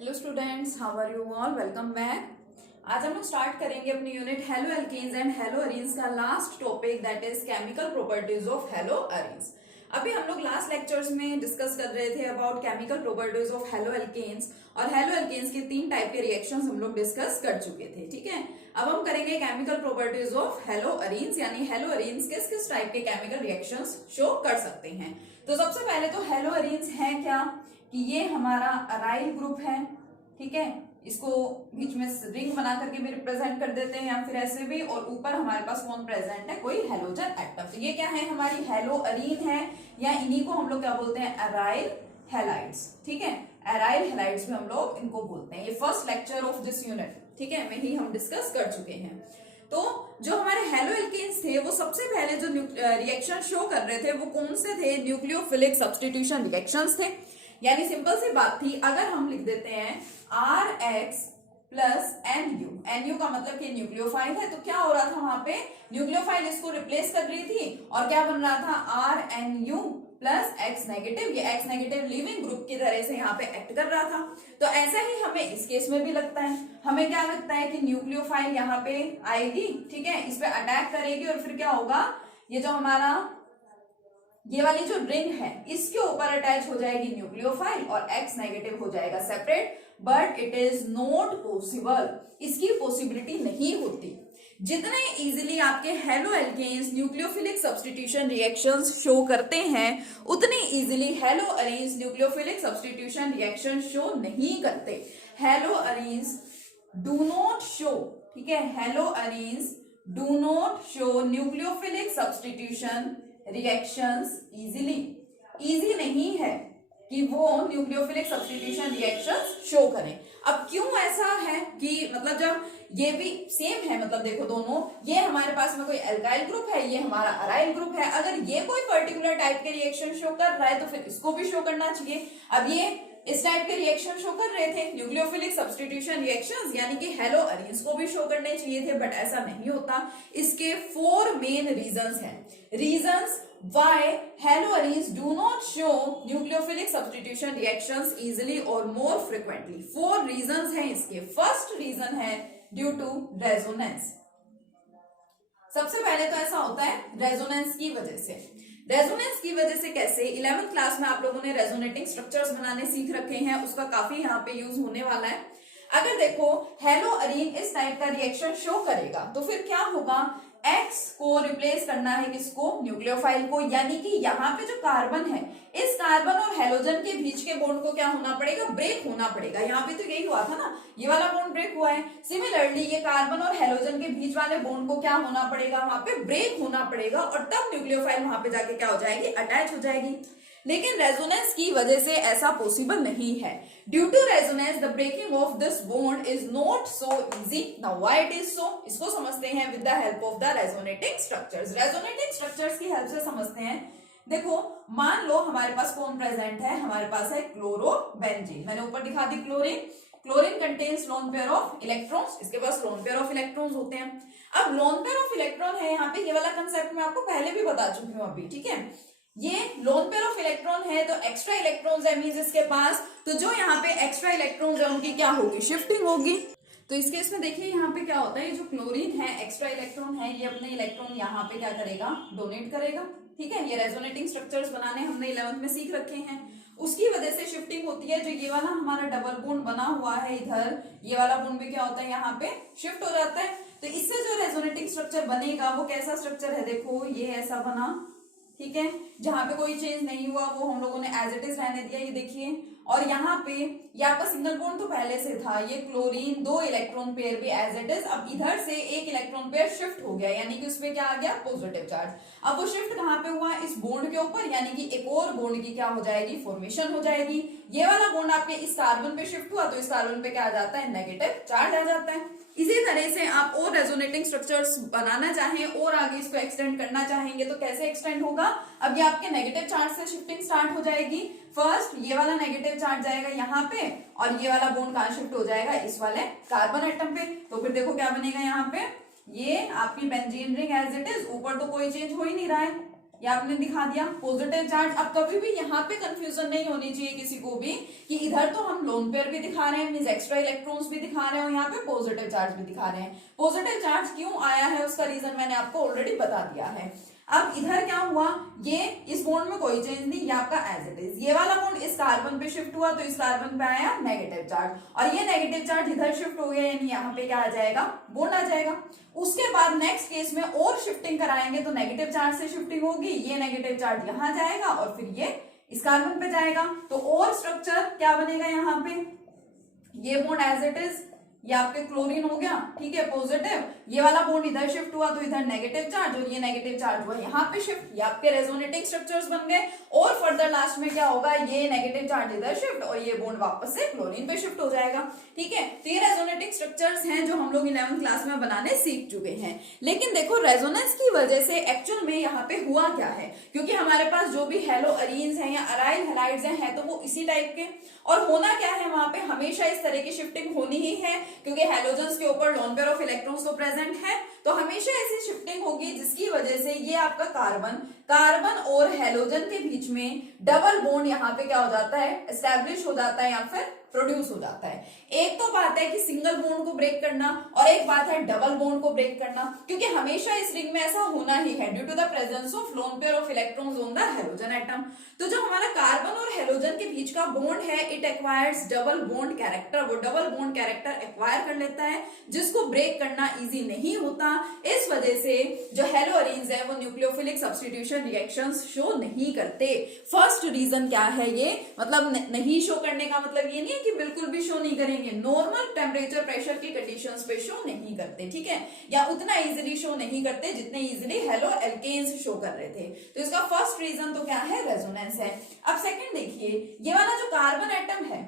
Hello students, how are you all? Welcome back. आज हम लोग स्टार्ट करेंगे अपनी unit haloalkanes and haloarenes का last topic that is chemical properties of haloarenes. अभी हम लोग लास्ट लेक्चर्स में डिस्कस कर रहे थे about chemical properties of haloalkanes और हेलो एल्केन्स के 3 टाइप के रिएक्शंस हम लोग डिस्कस कर चुके थे। ठीक है, अब हम करेंगे chemical properties of hello arenes, यानी हेलो अरीन्स किस किस टाइप के केमिकल रिएक्शंस शो कर सकते हैं। तो सबसे पहले तो हेलो अरीन्स है क्या कि ये हमारा अराइल ग्रुप है। ठीक है, इसको बीच में रिंग बना करके भी रिप्रेजेंट कर देते हैं या फिर ऐसे भी, और ऊपर हमारे पास कौन प्रेजेंट है, कोई हेलोजन एटम। तो ये क्या है, हमारी हेलो अरीन है, या इन्हीं को हम लोग क्या बोलते हैं, अराइल हैलाइड्स। ठीक है, अराइल हैलाइड्स में हम लोग इनको बोलते हैं। ये first lecture of this unit, ठीक है, में ही हम डिस्कस कर चुके हैं। तो जो हमारे हेलो एल्केन्स थे वो सबसे पहले जो रिएक्शन शो कर रहे थे वो कौन से थे, न्यूक्लियोफिलिक सब्स्टिट्यूशन रिएक्शंस थे। यानी सिंपल सी बात थी, अगर हम लिख देते हैं RX प्लस NU का मतलब कि न्यूक्लियोफाइल है, तो क्या हो रहा था वहां पे, न्यूक्लियोफाइल इसको रिप्लेस कर रही थी और क्या बन रहा था, RNU प्लस X नेगेटिव। ये X नेगेटिव लिविंग ग्रुप की तरह से यहाँ पे एक्ट कर रहा था। तो ऐसा ही हमें इस केस में भी लगता है। हमें क्या लगता है कि न्यूक्लियोफाइल यहाँ पे आएगी, ठीक है, इस पे अटैक करेगी और फिर क्या होगा, ये जो हमारा ये वाली जो रिंग है इसके ऊपर अटैच हो जाएगी न्यूक्लियोफाइल और X नेगेटिव हो जाएगा separate. But it is not possible, इसकी पॉसिबिलिटी नहीं होती। जितने इजीली आपके haloalkanes nucleophilic substitution reactions show करते हैं, उतने easily haloarenes nucleophilic substitution reaction show नहीं करते। Haloarenes do not show, ठीक है, haloarenes do not show nucleophilic substitution reactions easily. Easy नहीं है कि वो न्यूक्लियोफिलिक सब्स्टिट्यूशन रिएक्शंस शो करें। अब क्यों ऐसा है कि मतलब जब ये भी सेम है, मतलब देखो दोनों, ये हमारे पास में कोई एल्काइल ग्रुप है, ये हमारा अराइल ग्रुप है, अगर ये कोई पर्टिकुलर टाइप के रिएक्शन शो कर रहा है तो फिर इसको भी शो करना चाहिए। अब ये इस टाइप के रिएक्शन शो कर रहे थे, न्यूक्लियोफिलिक सब्स्टिट्यूशन रिएक्शंस, यानी कि हेलो अरीन्स को भी शो करने चाहिए थे, बट ऐसा नहीं होता। इसके 4 मेन रीजंस हैं। Reasons why haloarenes do not show nucleophilic substitution reactions easily or more frequently। 4 reasons हैं इसके। फर्स्ट रीजन है due to resonance। सबसे पहले तो ऐसा होता है रेजोनेंस की वजह से। रेजोनेंस की वजह से कैसे, 11th क्लास में आप लोगों ने रेजोनेटिंग स्ट्रक्चर्स बनाने सीख रखे हैं, उसका काफी यहाँ पे यूज होने वाला है। अगर देखो हेलो अरीन इस टाइप का रिएक्शन शो करेगा तो फिर क्या होगा, X को रिप्लेस करना है किसको, न्यूक्लियोफाइल को, यानी कि यहाँ पे जो कार्बन है, इस कार्बन और हेलोजन के बीच के बॉन्ड को क्या होना पड़ेगा, ब्रेक होना पड़ेगा। यहाँ पे तो यही हुआ था ना, ये वाला बॉन्ड ब्रेक हुआ है। सिमिलरली ये कार्बन और हेलोजन के बीच वाले बॉन्ड को क्या होना पड़ेगा, वहां पे ब्रेक होना पड़ेगा और तब न्यूक्लियोफाइल वहां पे जाके क्या हो जाएगी, अटैच हो जाएगी। लेकिन रेजोनेंस की वजह से ऐसा पॉसिबल नहीं है। Due to resonance the breaking of this bond is not so easy. Now why it is so, इसको समझते हैं with the help of the resonating structures. Resonating structures की हेल्प से समझते हैं। देखो मान लो हमारे पास कौन प्रेजेंट है, हमारे पास है क्लोरोबेंजीन। मैंने ऊपर दिखा दी chlorine. Chlorine contains lone pair of electrons, इसके पास लोन पेयर ऑफ इलेक्ट्रॉन्स होते हैं। अब लोन पेयर ऑफ इलेक्ट्रॉन है यहाँ पे, ये वाला कंसेप्ट मैं आपको पहले भी बता चुकी हूँ अभी, ठीक है। ये लोन पेयर ऑफ इलेक्ट्रॉन है तो एक्स्ट्रा इलेक्ट्रॉन्स है मींस इसके पास, तो जो यहाँ पे एक्स्ट्रा इलेक्ट्रॉन्स है उनकी क्या होगी, शिफ्टिंग होगी। तो इस केस में देखिए यहाँ पे क्या होता है, ये जो क्लोरीन है एक्स्ट्रा इलेक्ट्रॉन है, ये अपने इलेक्ट्रॉन यहाँ पे क्या करेगा, डोनेट करेगा। ठीक है, ये रेजोनेटिंग स्ट्रक्चर्स बनाने हमने 11th में सीख रखे हैं, उसकी वजह से शिफ्टिंग होती है। जो ये वाला हमारा डबल बॉन्ड बना हुआ है इधर, ये वाला बॉन्ड भी क्या होता है, यहाँ पे शिफ्ट हो जाता है। तो इससे जो रेजोनेटिंग स्ट्रक्चर बनेगा वो कैसा स्ट्रक्चर है, देखो ये ऐसा बना, ठीक है, जहां पे कोई चेंज नहीं हुआ वो हम लोगों ने एज इट इज रहने दिया, ये देखिए। और यहाँ पे ये आपका सिंगल बॉन्ड तो पहले से था, ये क्लोरीन 2 इलेक्ट्रॉन पेयर भी एज इट इज। अब इधर से एक इलेक्ट्रॉन पेयर शिफ्ट हो गया, यानी कि उसमें क्या आ गया, पॉजिटिव चार्ज। अब वो शिफ्ट कहाँ पे हुआ, इस बॉन्ड के ऊपर, यानी कि एक और बॉन्ड की क्या हो जाएगी, फॉर्मेशन हो जाएगी। ये वाला बॉन्ड आपके इस कार्बन पे शिफ्ट हुआ तो इस कार्बन पे क्या आ जाता है, नेगेटिव चार्ज आ जाता है। इसी तरह से आप और रेजोनेटिंग स्ट्रक्चर्स बनाना चाहें और आगे इसको एक्सटेंड करना चाहेंगे तो कैसे एक्सटेंड होगा, अब ये आपके नेगेटिव चार्ज से शिफ्टिंग स्टार्ट हो जाएगी। फर्स्ट ये वाला नेगेटिव चार्ज जाएगा यहाँ पे और ये वाला बॉन्ड कहाँ शिफ्ट हो जाएगा, इस वाले कार्बन एटम पे। तो फिर देखो क्या बनेगा, यहाँ पे ये आपकी benzene ring as it is, ऊपर तो कोई चेंज हो ही नहीं रहा है, ये आपने दिखा दिया पॉजिटिव चार्ज। अब कभी भी यहाँ पे कंफ्यूजन नहीं होनी चाहिए किसी को भी कि इधर तो हम लोन पेयर भी दिखा रहे हैं, मींस एक्स्ट्रा इलेक्ट्रॉन्स भी दिखा रहे हैं और यहाँ पे पॉजिटिव चार्ज भी दिखा रहे हैं। पॉजिटिव चार्ज क्यों आया है उसका रीजन मैंने आपको ऑलरेडी बता दिया है। अब इधर क्या हुआ, ये इस बॉन्ड में कोई चेंज नहीं, ये आपका एज इट इज। ये वाला बॉन्ड इस कार्बन पे शिफ्ट हुआ तो इस कार्बन पे आया नेगेटिव चार्ज, और ये नेगेटिव चार्ज इधर शिफ्ट हो गया, यानी यहाँ पे क्या आ जाएगा, बॉन्ड आ जाएगा। उसके बाद नेक्स्ट केस में और शिफ्टिंग कराएंगे तो नेगेटिव चार्ज से शिफ्टिंग होगी, ये नेगेटिव चार्ज यहाँ जाएगा और फिर ये इस कार्बन पे जाएगा, तो और स्ट्रक्चर क्या बनेगा, यहाँ पे ये बॉन्ड एज इट इज, ये आपके क्लोरीन हो गया, ठीक है, पॉजिटिव। ये वाला बॉन्ड इधर शिफ्ट हुआ तो इधर नेगेटिव चार्ज, और ये नेगेटिव चार्ज हुआ यहाँ पे शिफ्ट, ये आपके रेजोनेटिंग स्ट्रक्चर्स बन गए। और फर्दर लास्ट में क्या होगा, ये नेगेटिव चार्ज इधर शिफ्ट और ये बॉन्ड वापस से क्लोरीन पे शिफ्ट हो जाएगा, ठीक है। तो ये रेजोनेटिंग स्ट्रक्चर्स हैं जो हम लोग 11th क्लास में बनाने सीख चुके हैं। लेकिन देखो रेजोनेंस की वजह से एक्चुअल में यहाँ पे हुआ क्या है, क्योंकि हमारे पास जो भी हेलो अरीन्स हैं या अराइल हैलाइड्स हैं तो वो इसी टाइप के, और होना क्या है वहां पे हमेशा इस तरह की शिफ्टिंग होनी ही है, क्योंकि हैलोजन्स के ऊपर लोन पेयर ऑफ इलेक्ट्रॉन्स तो प्रेजेंट है, तो हमेशा ऐसी शिफ्टिंग होगी जिसकी वजह से ये आपका कार्बन और हैलोजन के बीच में डबल बॉन्ड यहाँ पे क्या हो जाता है, एस्टैब्लिश हो जाता है या फिर प्रोड्यूस हो जाता है। एक तो बात है कि सिंगल बॉन्ड को ब्रेक करना और एक बात है डबल बॉन्ड को ब्रेक करना, क्योंकि हमेशा इस रिंग में ऐसा होना ही है due to the presence of lone pair of electrons on the halogen atom. तो जो हमारा कार्बन और हैलोजन के बीच का बॉन्ड है it acquires double bond character, वो डबल बॉन्ड कैरेक्टर एक्वायर कर लेता है जिसको ब्रेक करना इजी नहीं होता। इस वजह से जो हेलो अरीन्स है वो न्यूक्लियोफिलिक सब्स्टिट्यूशन रिएक्शंस शो नहीं करते। फर्स्ट रीजन क्या है, ये मतलब नहीं शो करने का मतलब ये नहीं कि बिल्कुल भी शो नहीं करेंगे, नॉर्मल टेम्परेचर प्रेशर की कंडीशंस पे शो नहीं करते, ठीक है, या उतना इजीली शो नहीं करते जितने इजीली हेलो एल्केन्स शो कर रहे थे। तो इसका फर्स्ट रीजन तो क्या है, रेजोनेंस है। अब सेकंड देखिए, ये वाला जो कार्बन एटम है,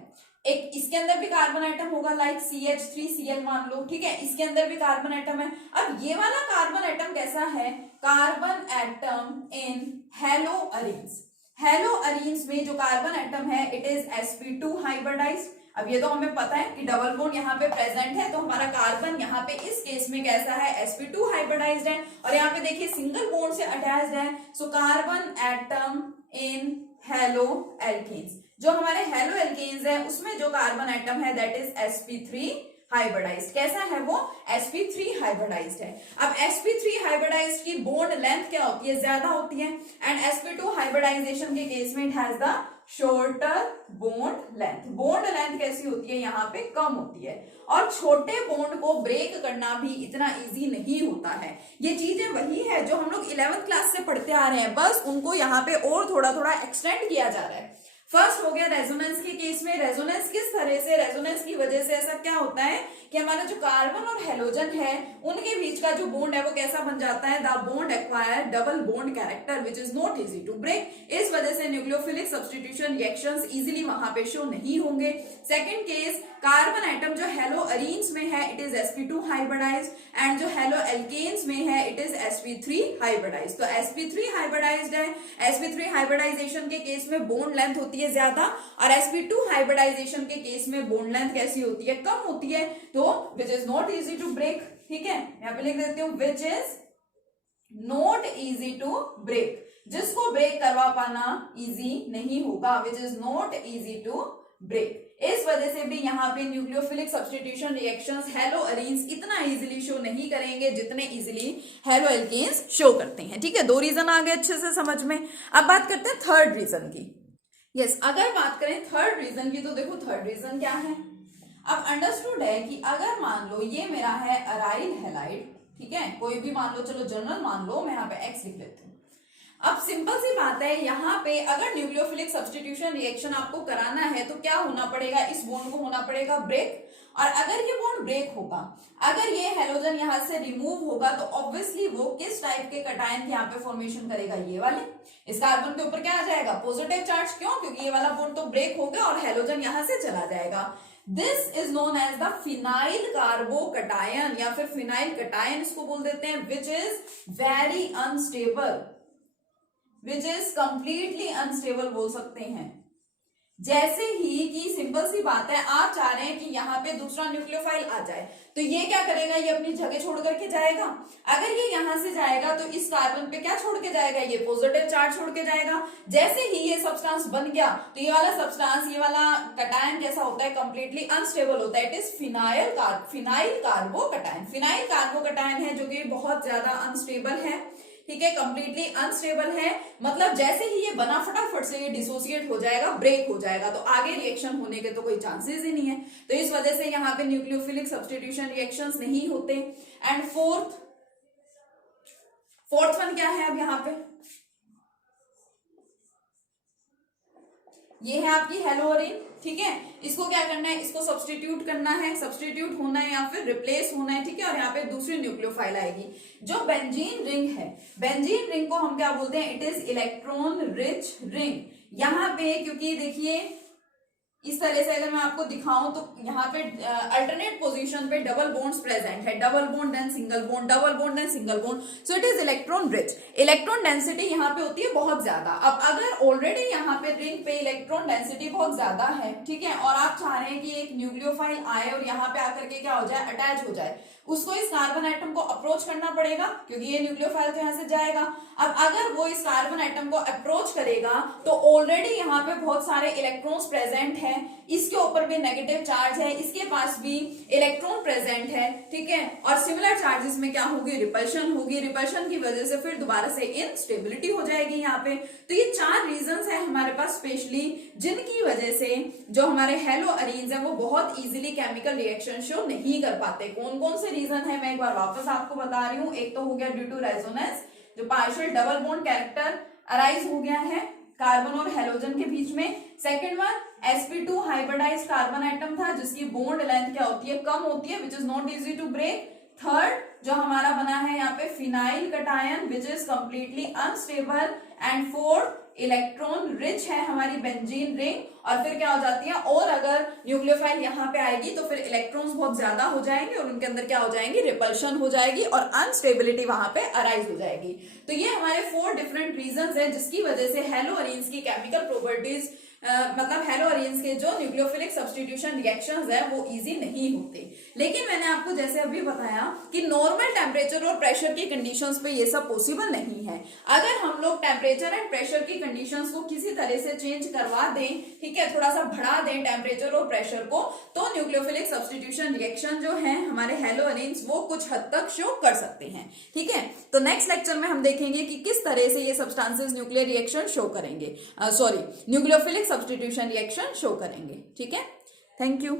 एक इसके अंदर भी कार्बन एटम होगा लाइक CH3Cl मान लो, ठीक है, इसके अंदर भी कार्बन एटम है। अब ये वाला कार्बन एटम कैसा है, carbon atom in hello arenes. Hello arenes में जो कार्बन एटम है इट इज sp2 हाइब्रिडाइज्ड। अब ये तो हमें पता है कि डबल बॉन्ड यहाँ पे प्रेजेंट है, तो हमारा कार्बन यहाँ पे इस केस में कैसा है, sp2 हाइब्रिडाइज्ड है, और यहाँ पे देखिए सिंगल बॉन्ड से अटैच्ड है। So carbon atom in haloalkanes, जो हमारे हेलो एल्केन्स है उसमें जो कार्बन एटम है दैट इज sp3 हाइब्रिडाइज्ड। कैसा है वो, sp3 हाइब्रिडाइज्ड है। अब sp3 हाइब्रिडाइज्ड की बॉन्ड लेंथ क्या होती है, ज्यादा होती है, एंड sp2 हाइब्रिडाइजेशन के केस में it has the shorter bond length. Bond length कैसी होती है, यहाँ पे कम होती है, और छोटे बॉन्ड को ब्रेक करना भी इतना इजी नहीं होता है। ये चीजें वही है जो हम लोग 11th क्लास से पढ़ते आ रहे हैं, बस उनको यहाँ पे और थोड़ा थोड़ा एक्सटेंड किया जा रहा है। फर्स्ट हो गया रेजोनेंस के केस में, रेजोनेंस किस तरह से, रेजोनेंस की वजह से ऐसा क्या होता है कि हमारा जो कार्बन और हेलोजन है उनके बीच का जो बॉन्ड है वो कैसा बन जाता है, the bond acquire double bond character which is not easy to break. इस वजह से न्यूक्लियोफिलिक सब्स्टिट्यूशन रिएक्शंस इजीली वहां पे शो नहीं होंगे। सेकंड केस, कार्बन एटम जो हेलो अरीन्स में है it is sp2 hybridised, and जो हेलो एल्केन्स में है इट इज sp3 हाइब्रिडाइज्ड। तो sp3 हाइब्रिडाइज्ड है, sp3 हाइब्रिडाइजेशन के केस में बॉन्ड लेंथ होती है ज्यादा, और sp2 हाइब्रिडाइजेशन के केस में बॉन्ड लेंथ कैसी होती है, कम होती है, तो which is not easy to break, ठीक है, यहां पे लिख देती हूँ which is not easy to break, जिसको ब्रेक करवा पाना इजी नहीं होगा, which is not easy to break. इस वजह से भी यहाँ पे nucleophilic substitution reactions haloarenes इतना इजीली शो नहीं करेंगे जितने इजीली हेलो एल्केन्स शो करते हैं, ठीक है। दो रीजन आ गए अच्छे से समझ में। अब बात करते हैं थर्ड रीजन की। यस, अगर बात करें थर्ड रीजन की तो देखो थर्ड रीजन क्या है। अब अंडरस्टूड है कि अगर मान लो ये मेरा है अराइल हैलाइड, ठीक है, कोई भी मान लो, चलो जनरल मान लो, मैं यहाँ पे एक्स लिख लेती हूँ। अब सिंपल सी बात है, यहाँ पे अगर न्यूक्लियोफिलिक सब्स्टिट्यूशन रिएक्शन आपको कराना है तो क्या होना पड़ेगा, इस बॉन्ड को होना पड़ेगा ब्रेक, और अगर ये बॉन्ड ब्रेक होगा, अगर ये हेलोजन यहाँ से रिमूव होगा तो ऑब्वियसली वो किस टाइप के कटायन यहाँ पे फॉर्मेशन करेगा, ये वाले। इस कार्बन के ऊपर क्या आ जाएगा, पॉजिटिव चार्ज, क्यों, क्योंकि ये वाला बॉन्ड तो ब्रेक हो गया और हेलोजन यहाँ से चला जाएगा। This is known as the phenyl carbocation, या फिर फिनाइल कटायन इसको बोल देते हैं, which is very unstable, which is completely unstable बोल सकते हैं। जैसे ही कि सिंपल सी बात है, आप चाह रहे हैं कि यहाँ पे दूसरा न्यूक्लियोफाइल आ जाए, तो ये क्या करेगा, ये अपनी जगह छोड़ करके जाएगा। अगर ये यहां से जाएगा तो इस कार्बन पे क्या छोड़ के जाएगा, ये पॉजिटिव चार्ज छोड़ के जाएगा। जैसे ही ये सब्सटेंस बन गया तो ये वाला सब्सटेंस, ये वाला कटायन कैसा होता है, कंप्लीटली अनस्टेबल होता है। It is phenyl carbocation. Phenyl carbocation है जो कि बहुत ज्यादा अनस्टेबल है, ठीक है, कंप्लीटली अनस्टेबल है। मतलब जैसे ही ये बना फटाफट से ये डिसोसिएट हो जाएगा, ब्रेक हो जाएगा, तो आगे रिएक्शन होने के तो कोई चांसेस ही नहीं है। तो इस वजह से यहाँ पे न्यूक्लियोफिलिक सब्स्टिट्यूशन रिएक्शंस नहीं होते। एंड फोर्थ वन क्या है अब यहाँ पे, ये है आपकी हेलोअरीन, ठीक है। इसको क्या करना है, इसको सब्स्टिट्यूट करना है, सब्स्टिट्यूट होना है या फिर रिप्लेस होना है, ठीक है। और यहाँ पे दूसरी न्यूक्लियोफाइल आएगी जो बेंजीन रिंग है। बेंजीन रिंग को हम क्या बोलते हैं, it is electron rich ring. यहाँ पे क्योंकि देखिए इस तरह से अगर मैं आपको दिखाऊं तो यहाँ पे अल्टरनेट पोजीशन पे डबल बॉन्ड्स प्रेजेंट है, double bond then single bond, double bond then single bond, so it is electron rich. Electron density यहाँ पे होती है बहुत ज्यादा। अब अगर ऑलरेडी यहाँ पे रिंग पे इलेक्ट्रॉन डेंसिटी बहुत ज्यादा है, ठीक है, और आप चाह रहे हैं कि एक न्यूक्लियोफाइल आए और यहाँ पे आकर के क्या हो जाए, अटैच हो जाए, उसको इस कार्बन एटम को अप्रोच करना पड़ेगा क्योंकि ये न्यूक्लियोफाइल तो यहाँ से जाएगा। अब अगर वो इस कार्बन एटम को अप्रोच करेगा तो ऑलरेडी यहाँ पे बहुत सारे इलेक्ट्रॉन्स प्रेजेंट है, इसके ऊपर भी नेगेटिव चार्ज है, इसके पास भी इलेक्ट्रॉन प्रेजेंट है, ठीक है। और सिमिलर चार्जेस में क्या होगी, रिपल्शन होगी। रिपल्शन की वजह से फिर दोबारा से इनस्टेबिलिटी हो जाएगी यहाँ पे। तो ये 4 रीजंस है हमारे पास स्पेशली, जिनकी वजह से जो हमारे हेलोअरीन्स है वो बहुत इजीली केमिकल रिएक्शन शो नहीं कर पाते। कौन कौन से रीजन है मैं एक बार वापस आपको बता रही हूँ। एक तो हो गया ड्यू टू रेजोनेंस, जो partial double bond character arise हो गया है कार्बन और हेलोजन के बीच में। Second one, sp2 hybridised carbon atom था जिसकी बॉन्ड लेंथ क्या होती है, कम होती है, which is not easy to break. Third जो हमारा बना है यहाँ पे phenyl cation which is completely unstable. And fourth electron rich है हमारी बेंजीन रिंग। और फिर क्या हो जाती है, और अगर न्यूक्लियोफाइल यहाँ पे आएगी तो फिर इलेक्ट्रॉन्स बहुत ज्यादा हो जाएंगे और उनके अंदर क्या हो जाएंगी, रिपल्शन हो जाएगी और अनस्टेबिलिटी वहां पे अराइज हो जाएगी। तो ये हमारे 4 डिफरेंट रीजंस है जिसकी वजह से हेलोअरीन्स की केमिकल प्रॉपर्टीज मतलब हेलोअरीन्स के जो न्यूक्लियोफिलिक सब्स्टिट्यूशन रिएक्शंस है वो इजी नहीं होते। लेकिन मैंने आपको जैसे अभी बताया कि नॉर्मल टेम्परेचर और प्रेशर की कंडीशंस पे ये सब पॉसिबल नहीं है। अगर हम लोग टेम्परेचर एंड प्रेशर की कंडीशंस को किसी तरह से चेंज करवा दें, ठीक है, थोड़ा सा बढ़ा दें टेम्परेचर और प्रेशर को, तो न्यूक्लियोफिलिक सब्स्टिट्यूशन रिएक्शन जो है हमारे हेलोअरीन्स वो कुछ हद तक शो कर सकते हैं, ठीक है। तो नेक्स्ट लेक्चर में हम देखेंगे कि किस तरह से ये सब्सटेंसेस न्यूक्लियर रिएक्शन शो करेंगे, न्यूक्लियोफिलिक सब्स्टिट्यूशन रिएक्शन शो करेंगे, ठीक है। Thank you.